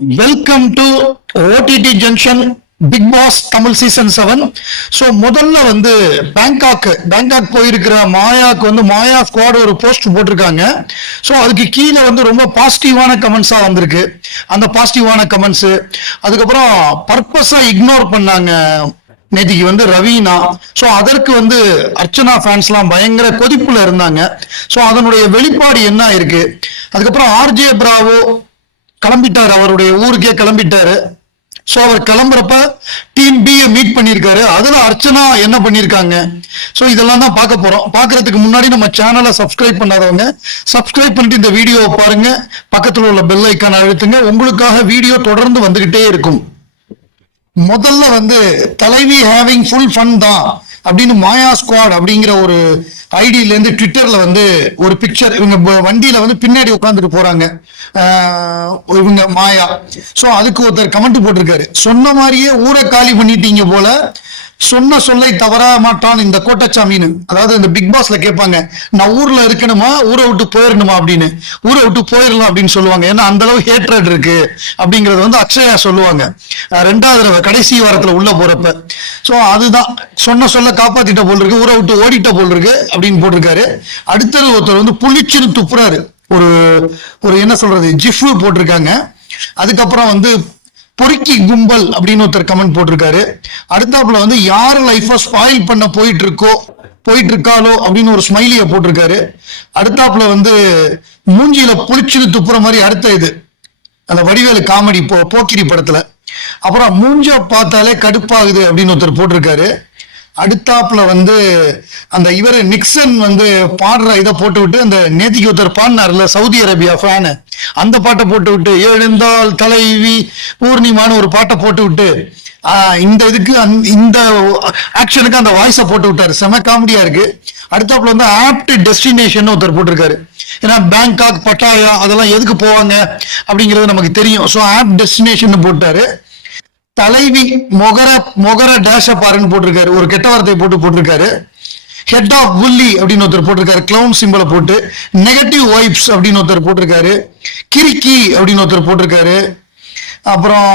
Welcome to OTT junction Bigg Boss Tamil season 7. So முதல்ல வந்து Bangkok போயிருக்கிற மாயாக்கு வந்து மாயா ஸ்குவாட் ஒரு போஸ்ட் போட்டிருக்காங்க. ஸோ அதுக்கு கீழே வந்து ரொம்ப பாசிட்டிவான கமெண்ட்ஸா வந்திருக்கு. அந்த பாசிட்டிவான கமெண்ட்ஸ் அதுக்கப்புறம் பர்பஸா இக்னோர் பண்ணாங்க நேத்திக்கு வந்து ரவீனா. ஸோ அதற்கு வந்து அர்ச்சனா ஃபேன்ஸ்லாம் பயங்கர கொதிப்புல இருந்தாங்க. ஸோ அதனுடைய வெளிப்பாடு என்ன இருக்கு. அதுக்கப்புறம் ஆர்ஜே பிராவோ கிளம்பிட்டாரு, அவருடைய ஊருக்கே கிளம்பிட்டாரு. ஸோ அவர் கிளம்புறப்ப டீம் பி மீட் பண்ணியிருக்காரு. அதுல அர்ச்சனா என்ன பண்ணியிருக்காங்க, ஸோ இதெல்லாம் தான் பார்க்க போறோம். பார்க்கறதுக்கு முன்னாடி நம்ம சேனலை சப்ஸ்கிரைப் பண்ணாதவங்க சப்ஸ்கிரைப் பண்ணிட்டு இந்த வீடியோவை பாருங்க, பக்கத்தில் உள்ள பெல் ஐக்கான் அழுத்துங்க. உங்களுக்காக வீடியோ தொடர்ந்து வந்துகிட்டே இருக்கும். முதல்ல வந்து தலைவி ஹேவிங் ஃபுல் ஃபன் தான் அப்படின்னு மாயா ஸ்குவாட் அப்படிங்கிற ஒரு ஐடியில இருந்து ட்விட்டர்ல வந்து ஒரு பிக்சர், இவங்க வண்டியில வந்து பின்னாடி உட்காந்துட்டு போறாங்க இவங்க மாயா. சோ அதுக்கு ஒருத்தர் கமெண்ட் போட்டிருக்காரு, சொன்ன மாதிரியே ஊரை காலி பண்ணிட்டீங்க போல, சொன்ன சொல்லை தவற மாட்டான் இந்த கோட்டச்சாமின்னு. அதாவது இந்த பிக் பாஸ்ல கேட்பாங்க, நான் ஊர்ல இருக்கணுமா ஊரை விட்டு போயிடணுமா அப்படின்னு. ஊரை விட்டு போயிடலாம் அப்படின்னு சொல்லுவாங்க, ஏன்னா அந்த அளவு ஹேட்ரட் இருக்கு அப்படிங்கறது வந்து அக்ஷயா சொல்லுவாங்க 2வது தடவை கடைசி வாரத்துல உள்ள போறப்ப. சோ அதுதான் சொன்ன சொல்ல காப்பாத்திட்ட போல் இருக்கு, ஊரை விட்டு ஓடிட்ட போல் இருக்கு அப்படின்னு போட்டிருக்காரு. அடுத்தது ஒருத்தர் வந்து புளிச்சுன்னு துப்புறாரு, ஒரு என்ன சொல்றது ஜிஃப் போட்டிருக்காங்க. அதுக்கப்புறம் வந்து பொறுக்கி கும்பல் அப்படின்னு ஒருத்தர் கமெண்ட் போட்டிருக்காரு. அடுத்தாப்புல வந்து யார் லைஃப ஸ்பாயில் பண்ண போயிட்டு இருக்காளோ அப்படின்னு ஒரு ஸ்மைலிய போட்டிருக்காரு. அடுத்தாப்புல வந்து மூஞ்சியில புளிச்சுன்னு துப்புற மாதிரி அடுத்த இது அந்த வடிவேலு காமெடி போக்கிரி படத்துல. அப்புறம் மூஞ்ச பார்த்தாலே கடுப்பாகுது அப்படின்னு ஒருத்தர் போட்டிருக்காரு. அடுத்தாப்புல வந்து அந்த இவர் நிக்சன் வந்து பாடுற இதை போட்டு விட்டு, அந்த நேத்திக்கு ஒருத்தர் பாடினார்ல சவுதி அரேபியா ஃபேனு, அந்த பாட்டை போட்டு விட்டு எழுந்தால் தலைவி பூர்ணிமான்னு ஒரு பாட்டை போட்டு விட்டு இந்த இதுக்கு இந்த ஆக்ஷனுக்கு அந்த வாய்ஸை போட்டு விட்டாரு. செம காமெடியா இருக்கு. அடுத்தாப்புல வந்து ஆப்ட் டெஸ்டினேஷன் ஒருத்தர் போட்டிருக்காரு. ஏன்னா பேங்காக் பட்டாயா அதெல்லாம் எதுக்கு போவாங்க அப்படிங்கிறது நமக்கு தெரியும். ஸோ ஆப்ட் டெஸ்டினேஷன் போட்டாரு. தலைவி மொகர டேஷ பாருன்னு போட்டிருக்காரு, ஒரு கெட்ட வார்த்தையை போட்டிருக்காரு. ஹெட் ஆஃப் புல்லி அப்படின்னு ஒருத்தர் போட்டிருக்காரு, கிளவுன் சிம்பிளை போட்டு. நெகட்டிவ் வைப்ஸ் அப்படின்னு ஒருத்தர் போட்டிருக்காரு. கிரிக்கி அப்படின்னு ஒருத்தர் போட்டிருக்காரு. அப்புறம்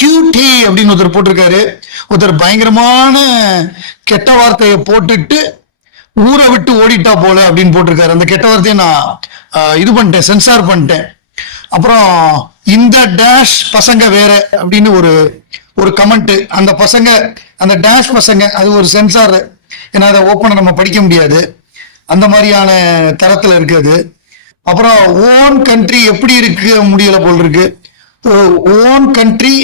கியூட்டி அப்படின்னு ஒருத்தர் போட்டிருக்காரு. ஒருத்தர் பயங்கரமான கெட்ட வார்த்தையை போட்டுட்டு ஊரை விட்டு ஓடிட்டா போல அப்படின்னு போட்டிருக்காரு. அந்த கெட்ட வார்த்தையை நான் இது பண்ணிட்டேன், சென்சார் பண்ணிட்டேன். அப்புறம் இந்த டேஷ் பசங்க வேற அப்படின்னு ஒரு கமெண்ட். அந்த பசங்க, அந்த டேஷ் பசங்க, அது ஒரு சென்சார், ஏன்னா அதை ஓப்பனை நம்ம படிக்க முடியாது, அந்த மாதிரியான தரத்துல இருக்குது. அப்புறம் ஓன் கண்ட்ரி எப்படி இருக்க முடியல போல் இருக்கு. ஓன் கண்ட்ரி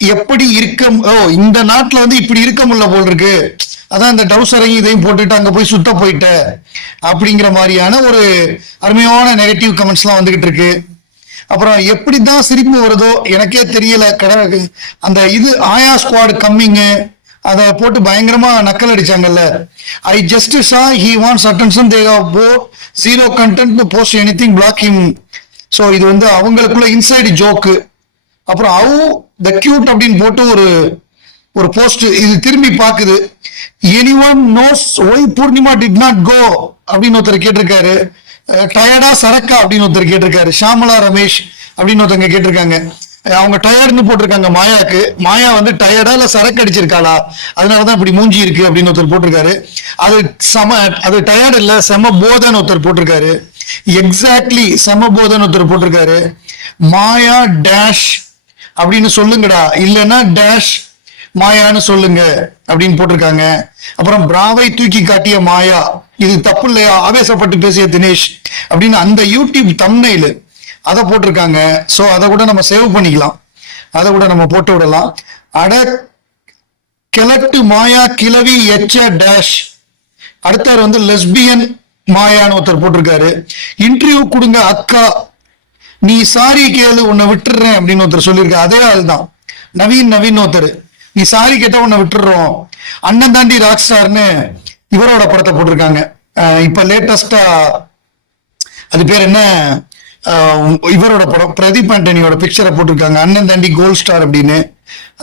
எப்படி இருக்க, இந்த நாட்டுல வந்து இப்படி இருக்க முடியல போல் இருக்கு, அதான் இந்த டவுசரையும் இதையும் போட்டுட்டு அங்க போய் சுத்த போயிட்ட அப்படிங்கிற மாதிரியான ஒரு அருமையான நெகட்டிவ் கமெண்ட்ஸ் எல்லாம் வந்துகிட்டு இருக்கு. அப்புறம் எப்படிதான் சிரிப்பு வருதோ எனக்கே தெரியல. அந்த இது ஆயா ஸ்குவாட் கம்மிங்கு அதை போட்டு பயங்கரமா நக்கல் அடிச்சாங்கல்ல. I just saw he wants attention, they have zero content post anything block him. So இது வந்து அவங்களுக்குள்ள இன்சைடு ஜோக்கு. அப்புறம் ஹவ் த கியூட் அப்படின்னு போட்டு ஒரு போஸ்ட் இது திரும்பி பாக்குது. Anyone knows why Poornima did not go அப்படின்னு ஒருத்தர் கேட்டிருக்காரு. டயர்டா சரக்கா அப்படின்னு ஒருத்தர் கேட்டிருக்காரு. ஷாமலா ரமேஷ் அப்படின்னு ஒருத்தவங்க கேட்டிருக்காங்க. அவங்க டயர்டுன்னு போட்டிருக்காங்க மாயாக்கு. மாயா வந்து டயர்டா இல்ல சரக்கு அடிச்சிருக்காளா, அதனாலதான் இப்படி மூஞ்சி இருக்கு அப்படின்னு ஒருத்தர் போட்டிருக்காரு. அது டயர்டு இல்ல செம போதன்னு ஒருத்தர் போட்டிருக்காரு. எக்ஸாக்ட்லி செம போதன்னு ஒருத்தர் போட்டிருக்காரு. மாயா டேஷ் அப்படின்னு சொல்லுங்கடா, இல்லைன்னா டேஷ் மாயான்னு சொல்லுங்க அப்படின்னு போட்டிருக்காங்க. அப்புறம் பிராவை தூக்கி காட்டிய மாயா, இது தப்பு இல்லையா, ஆவேசப்பட்டு பேசிய தினேஷ் அப்படின்னு அந்த யூடியூப் தம்ப்நெயில் அதை போட்டிருக்காங்க. ஸோ அதை கூட நம்ம சேவ் பண்ணிக்கலாம், அதை கூட நம்ம போட்டு விடலாம். அட கிழட்டு மாயா கிளவி எச்ச டேஷ். அடுத்தவர் வந்து லெஸ்பியன் மாயான்னு ஒருத்தர் போட்டிருக்காரு. இன்டர்வியூ கொடுங்க அக்கா, நீ சாரி கேளு உன்னை விட்டுறேன் அப்படின்னு ஒருத்தர் சொல்லியிருக்காரு. அதே ஆள் தான் நவீன் ஒருத்தர், நீ சாரி கேட்டா உன்னை விட்டுறோம், அண்ணன் தாண்டி ராக் ஸ்டார்னு இவரோட படத்தை போட்டிருக்காங்க. இப்ப லேட்டஸ்டா அது பேர் என்ன, இவரோட படம் பிரதீப் ஆண்டனியோட பிக்சரை போட்டிருக்காங்க, அண்ணன் தாண்டி கோல்ட் ஸ்டார் அப்படின்னு.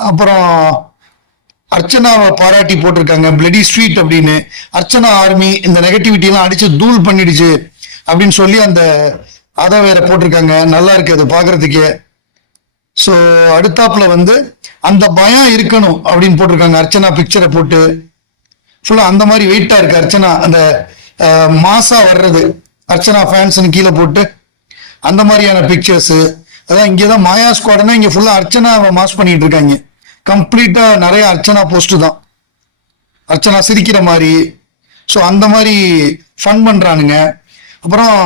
அப்புறம் அர்ச்சனாவை பாராட்டி போட்டிருக்காங்க பிளடி ஸ்வீட் அப்படின்னு. அர்ச்சனா ஆர்மி இந்த நெகட்டிவிட்டி எல்லாம் அடிச்சு தூள் பண்ணிடுச்சு அப்படின்னு சொல்லி அந்த அதை வேற போட்டிருக்காங்க. நல்லா இருக்கு அது பாக்குறதுக்கே. ஸோ அடுத்தாப்புல வந்து அந்த பயம் இருக்கணும் அப்படின்னு போட்டிருக்காங்க. அர்ச்சனா பிக்சரை போட்டு ஃபுல்லா அந்த மாதிரி வெயிட்டா இருக்கு அர்ச்சனா. அந்த மாசா வர்றது அர்ச்சனா ஃபேன்ஸ்னு கீழே போட்டு அந்த மாதிரியான பிக்சர்ஸ். அதான் இங்கேதான் மாயா ஸ்குவாட்னா இங்க ஃபுல்லா அர்ச்சனாவை மாஸ் பண்ணிட்டு இருக்காங்க. கம்ப்ளீட்டா நிறைய அர்ச்சனா போஸ்ட் தான், அர்ச்சனா சிரிக்கிற மாதிரி. ஸோ அந்த மாதிரி ஃபன் பண்றானுங்க. அப்புறம்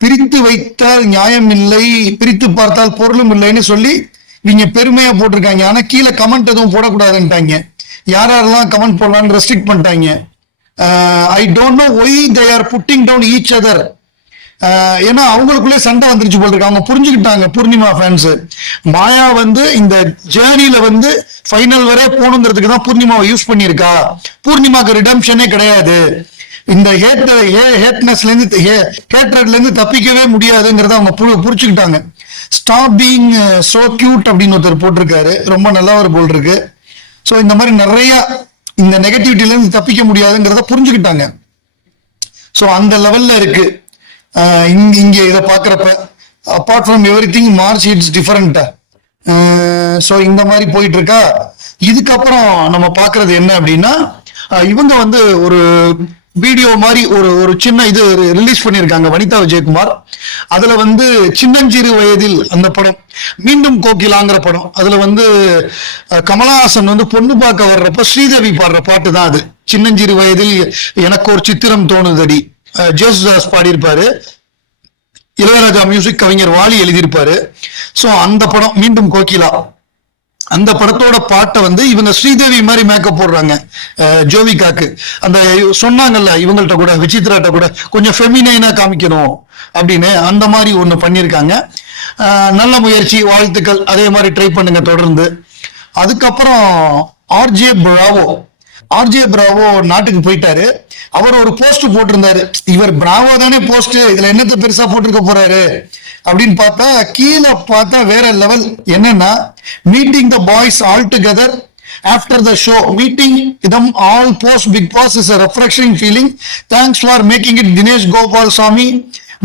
பிரித்து வைத்தால் நியாயம் இல்லை, பிரித்து பார்த்தால் பொருளும் இல்லைன்னு சொல்லி இவங்க பெருமையா போட்டிருக்காங்க. ஆனா கீழே கமெண்ட் எதுவும் போடக்கூடாதுன்ட்டாங்க. யாரெல்லாம் கமெண்ட் போடலான்னு ரெஸ்ட்ரிக்ட் பண்ணிட்டாங்க. I don't know why they are putting down each other. ஏன்னா அவங்களுக்குள்ளே சண்டை வந்துருச்சு போல் இருக்கு. அவங்க புரிஞ்சுக்கிட்டாங்க பூர்ணிமா ஃபேன்ஸ். மாயா வந்து இந்த ஜேர்னில வந்து ஃபைனல் வரை போகணுங்கிறதுக்கு தான் பூர்ணிமாவை யூஸ் பண்ணியிருக்கா. பூர்ணிமாக்கு ரிடம்ஷனே கிடையாது. இந்த ஹேட்னஸ்ல இருந்து ஹேட்ரட்ல இருந்து தப்பிக்கவே முடியாதுங்கிறத அவங்க புரிச்சுக்கிட்டாங்க. ஸ்டாப் பீங் சோ கியூட் அப்படின்னு ஒருத்தர் போட்டிருக்காரு, ரொம்ப நல்லா ஒரு போல் இருக்கு. ஸோ இந்த மாதிரி நிறைய இந்த நெகட்டிவிட்டில இருந்து தப்பிக்க முடியாதுங்கிறத புரிஞ்சுக்கிட்டாங்க. ஸோ அந்த லெவல்ல இருக்கு. இங்க இதை பாக்குறப்ப apart from every thing March it's different. So இந்த மாதிரி போயிட்டு இருக்கா. இதுக்கப்புறம் நம்ம பாக்குறது என்ன அப்படின்னா, இவங்க வந்து ஒரு வீடியோ மாதிரி ஒரு சின்ன இது ரிலீஸ் பண்ணியிருக்காங்க வனிதா விஜயகுமார். அதுல வந்து சின்னஞ்சிறு வயதில் அந்த படம், மீண்டும் கோகிலாங்கிற படம். அதுல வந்து கமலஹாசன் வந்து பொண்ணு பார்க்க வர்றப்ப ஸ்ரீதேவி பாடுற பாட்டு தான் அது. சின்னஞ்சிறு வயதில் எனக்கு ஒரு சித்திரம் தோணுதடி, ஜேசுதாஸ் பாடியிருப்பாரு, இளையராஜா மியூசிக், கவிஞர் வாலி எழுதியிருப்பாரு. ஸோ அந்த படம் மீண்டும் கோகிலா, அந்த படத்தோட பாட்டை வந்து இவங்க ஸ்ரீதேவி மாதிரி மேக்கப் போடுறாங்க ஜோவிகாக்கு. அந்த சொன்னாங்கல்ல இவங்கள்ட்ட கூட, விசித்ராட்ட கூட கொஞ்சம் ஃபெமினைனா காமிக்கணும் அப்படின்னு, அந்த மாதிரி ஒன்று பண்ணியிருக்காங்க. நல்ல முயற்சி, வாழ்த்துக்கள். அதே மாதிரி ட்ரை பண்ணுங்க தொடர்ந்து. அதுக்கப்புறம் ஆர்ஜே பிராவோ நாட்டுக்கு போயிட்டாரு. அவர் ஒரு போஸ்ட் போட்டிருந்தாரு. இவர் பிராவோ தானே போஸ்ட், இதுல என்னத்தை பெருசா போட்டிருக்க போறாரு அப்படின்னு பார்த்தா கீழே பார்த்தா வேற லெவல். என்னன்னா, meeting the boys all together after the show, meeting them all post Big Boss is a refreshing feeling. Thanks for making it Dinesh Gopal Swami,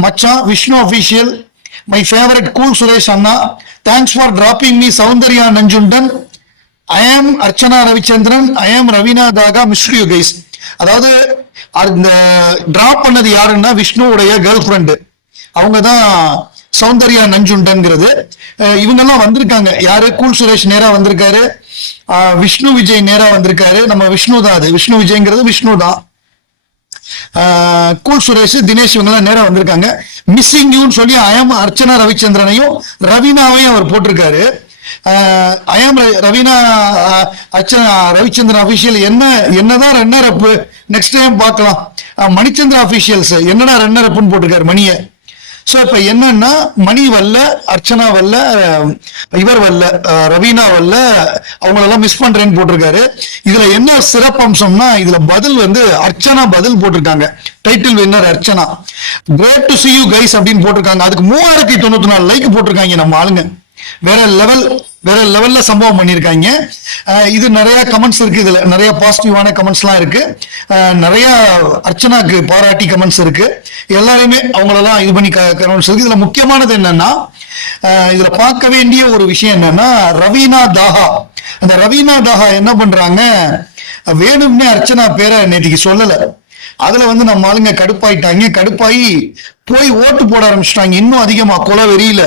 Macha, Vishnu official, my favorite cool Suresh Anna. Thanks for dropping me Soundarya Nanjundan. I am Archana Ravichandran, I am Ravina Daga, miss you guys. அதாவது அந்த drop பண்ணது யாருன்னா விஷ்ணுவுடைய girl friend, அவங்க தான் சௌந்தர்யா நஞ்சுண்டன்கிறது. இவங்கெல்லாம் வந்திருக்காங்க. யாரு? Cool Suresh நேரா வந்திருக்காரு, விஷ்ணு விஜய் நேரா வந்திருக்காரு. நம்ம விஷ்ணு தான், அது விஷ்ணு விஜய்ங்கிறது விஷ்ணு தான். கூல் சுரேஷ், தினேஷ் இவங்கெல்லாம் நேரா வந்திருக்காங்க. மிஸ்ஸிங் யூன்னு சொல்லி ஐஎம் அர்ச்சனா ரவிச்சந்திரனையும் ரவீனாவையும் அவர் போட்டிருக்காரு. ஐஎம் ரவீனா அர்ச்சனா ரவிச்சந்திரன் அபிஷியல் என்னதான் ரன்னர் அப், நெக்ஸ்ட் டைம் பார்க்கலாம். மணிச்சந்திரா அபிஷியல்ஸ் என்னடா ரன்னர் அப்னு போட்டிருக்காரு மணியை. ஸோ இப்ப என்னன்னா, மணி வரல, அர்ச்சனா வரல, இவர் வரல, ரவீனா வரல, அவங்களெல்லாம் மிஸ் பண்றேன்னு போட்டிருக்காரு. இதுல என்ன சிறப்பம்சம்னா, இதுல பதில் வந்து அர்ச்சனா பதில் போட்டிருக்காங்க. Title winner Archana, great to see you guys அப்படின்னு போட்டிருக்காங்க. அதுக்கு 3094 லைக் போட்டிருக்காங்க நம்ம ஆளுங்க. வேற லெவல்ல சம்பவம் பண்ணியிருக்காங்க. இது நிறைய கமெண்ட்ஸ் இருக்கு, இதுல நிறைய பாசிட்டிவான கமெண்ட்ஸ்லாம் இருக்கு, நிறைய அர்ச்சனாக்கு பாராட்டி கமெண்ட்ஸ் இருக்கு. எல்லாருமே அவங்களெல்லாம் இது பண்ணி கமெண்ட்ஸ் இருக்கு. இதுல முக்கியமானது என்னன்னா, இதுல பார்க்க வேண்டிய ஒரு விஷயம் என்னன்னா, ரவீனா தாஹா. அந்த ரவீனா தாஹா என்ன பண்றாங்க, வேணும்னே அர்ச்சனா பேரை நேற்றுக்கு சொல்லல. அதுல வந்து நம்ம ஆளுங்க கடுப்பாயிட்டாங்க. கடுப்பாயி போய் ஓட்டு போட ஆரம்பிச்சிட்டாங்க. இன்னும் அதிகமா கொலை வெறியில.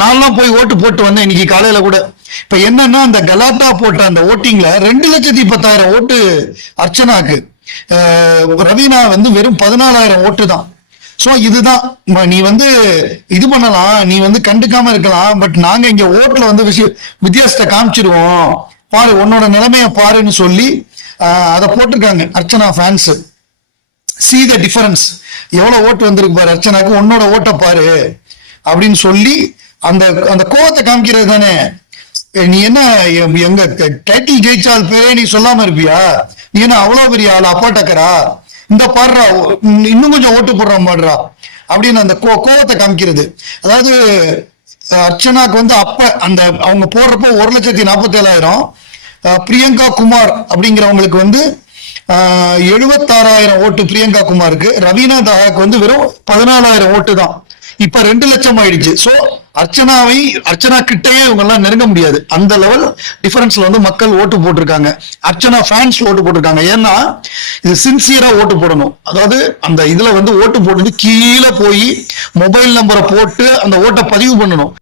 நான்லாம் போய் ஓட்டு போட்டு வந்தேன் இன்னைக்கு காலையில கூட. இப்ப என்னன்னா, அந்த கலாட்டா போட்ட அந்த ஓட்டிங்ல 2,10,000 ஓட்டு அர்ச்சனாக்கு, ரவீனா வந்து வெறும் 14,000 ஓட்டு தான். சோ இதுதான், நீ வந்து இது பண்ணலாம், நீ வந்து கண்டுக்காம இருக்கலாம், பட் நாங்க இங்க ஓட்டுல வந்து வித்தியாசத்தை காமிச்சிருவோம், பாரு உன்னோட நிலைமைய பாருன்னு சொல்லி அதை போட்டிருக்காங்க Archana fans. see the difference, எவ்வளவு ஓட்டு வந்திருக்கு பாரு அர்ச்சனாக்கு, உன்னோட ஓட்டை பாரு அப்படின்னு சொல்லி அந்த அந்த கோவத்தை காமிக்கிறது தானே. நீ என்ன எங்க டைட்டில் ஜெயிச்சால் பேரே நீ சொல்லாம இருப்பியா? நீ என்ன அவ்வளவு பெரிய ஆள் அப்பாட்டக்கரா? இந்த பாடுறா, இன்னும் கொஞ்சம் ஓட்டு போடுற பாடுறா அப்படின்னு அந்த கோவத்தை காமிக்கிறது. அதாவது அர்ச்சனாக்கு வந்து அப்ப அந்த அவங்க போடுறப்போ 1,47,000, பிரியங்கா குமார் அப்படிங்கிறவங்களுக்கு வந்து 76,000 ஓட்டு பிரியங்கா குமாருக்கு, ரவீனா தாஹாக்கு வந்து வெறும் 14,000 ஓட்டு தான். இப்ப 2 லட்சம் ஆயிடுச்சு. சோ அர்ச்சனா கிட்டயே இவங்க எல்லாம் நெருங்க முடியாது. அந்த லெவல் டிஃபரன்ஸ்ல வந்து மக்கள் ஓட்டு போட்டிருக்காங்க. அர்ச்சனா ஃபேன்ஸ் ஓட்டு போட்டிருக்காங்க. ஏன்னா இது சின்சியரா ஓட்டு போடணும். அதாவது அந்த இதுல வந்து ஓட்டு போட்டு கீழே போய் மொபைல் நம்பரை போட்டு அந்த ஓட்டை பதிவு பண்ணணும்.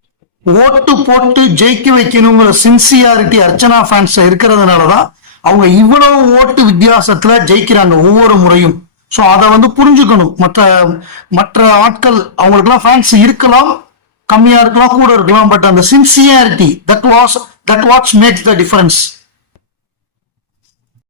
ஓட்டு போட்டு ஜெயிக்க வைக்கணுங்கிற சின்சியாரிட்டி அர்ச்சனா ஃபேன்ஸ் இருக்கிறதுனாலதான் அவங்க இவ்வளவு ஓட்டு வித்தியாசத்துல ஜெயிக்கிறாங்க ஒவ்வொரு முறையும். ஸோ அதை வந்து புரிஞ்சுக்கணும். மற்ற ஆட்கள் அவங்களுக்குலாம் ஃபேன்ஸ் இருக்கலாம், கம்மியா இருக்கலாம், கூட இருக்கலாம், பட் அந்த sincerity that what's makes the difference.